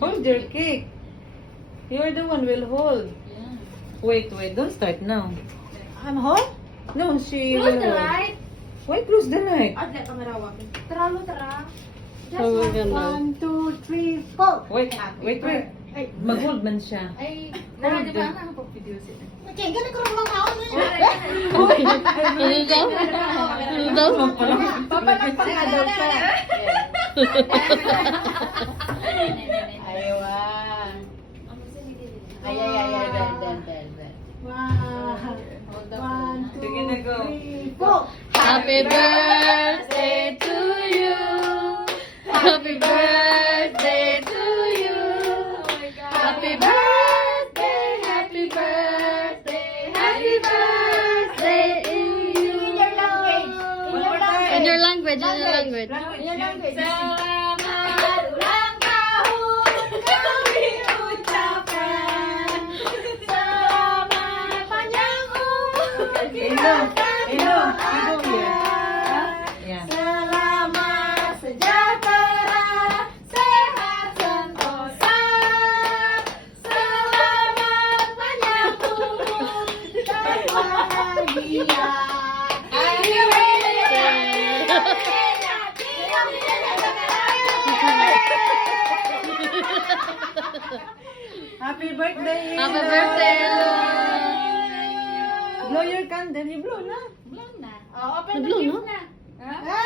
Hold your cake. You're the one will hold. Yeah. Wait, don't start now. I'm home? No, she Close will the hold. light. Why close the light? Adla kamera wapin. Tara, lo, tara. Just Oh, one. ganun. 1, 2, 3, 4. Wait. Ay, Mag-hold man siya. Ay, nara, di ba ang pag-video sila? okay, ganun ko lang ako. Ano daw? Ano daw? Papalakpak nga daw siya. Ayaw. Ay, Wow. Hold up. 1, 2, Sige na, go. 3, 4. Happy birthday to you. Happy birthday to you. Happy birthday, happy birthday, happy birthday to you. In your language, in your language. Selamat ulang tahun kami ucapkan. Selamat panjang umur kita Hello, doakan. Yeah. Selamat sejahtera, sehat sentosa. Selamat panjang umur dan bahagia. Happy Happy birthday! Happy birthday, Ella. Blow your candle. You blow na. Blow na. Oh, open the Blow, gift no? na. Ha?